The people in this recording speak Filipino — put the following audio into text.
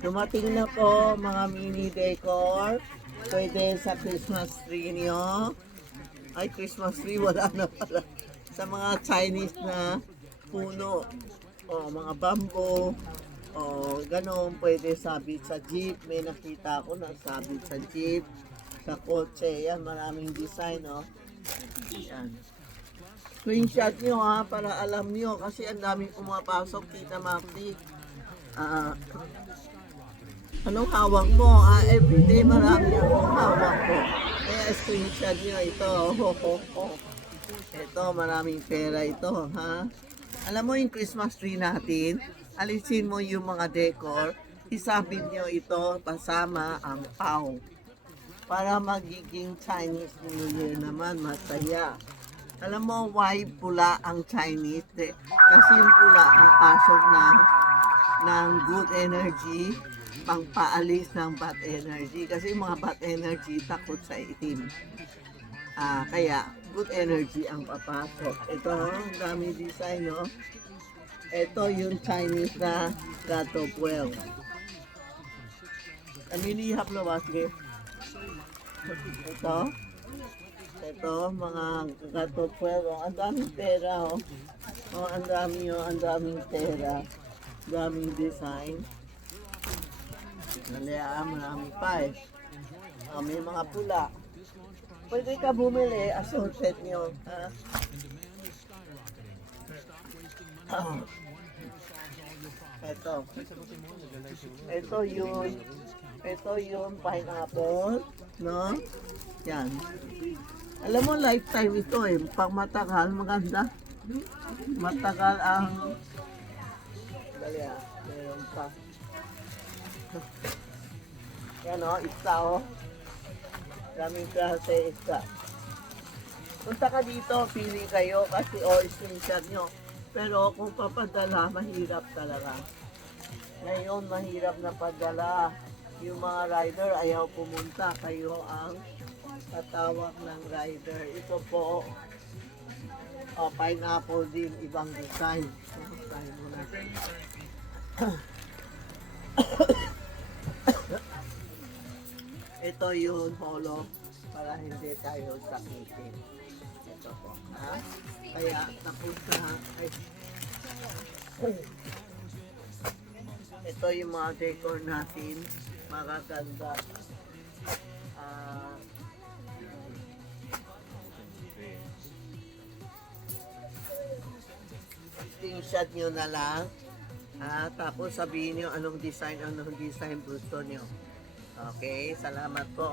Dumating na po mga mini decor. Pwede sa Christmas tree niyo. Ay, Christmas tree, wala na pala. Sa mga Chinese na puno. O, mga bamboo. O, ganon. Pwede sabit sa jeep. May nakita ko na sabit sa jeep. Sa kotse. Yan, maraming design, o. Yan. Screenshot nyo ha, para alam nyo. Kasi ang daming pumapasok, Tita Mapti. Ah, anong hawak mo? Everyday marami akong hawak ko. Kaya screenshot nyo ito. Ito, maraming pera ito, ha? Alam mo yung Christmas tree natin, alisin mo yung mga decor, isabit nyo ito kasama ang pau. Para magiging Chinese New Year naman, masaya. Alam mo why pula ang Chinese? Kasi yung pula ang pasok ng good energy, pangpaalis ng bad energy. Kasi mga bad energy takot sa itim. Kaya good energy ang papasok. Ito, ang dami design, no? Ito yung Chinese na gato puel. Anilihap na wasli. Ito, mga gato puel. Ang daming pera, oh. Ang daming pera. Daming design. Marami pa eh. May mga pula. Pwede ka bumili, assorted nyo. Ito yung pineapple, no? Yan. Alam mo, lifetime ito eh. Pag matagal, maganda. Matagal ang... Dali meron pa. Yan o, isa o. Daming klase isa. Punta ka dito, pili kayo kasi screenshot nyo. Pero kung papadala, mahirap talaga. Ngayon, mahirap na padala. Yung mga rider, ayaw pumunta. Kayo ang tatawag ng rider. Ito po, pineapple din, ibang design. Try mo na. Ito yung holo para hindi tayo sakitin. Ito po, ha? Kaya tapos na, ito yung mga decor natin, magaganda. Screenshot nyo na lang. Tapos sabihin nyo anong design gusto nyo. Okay, salamat po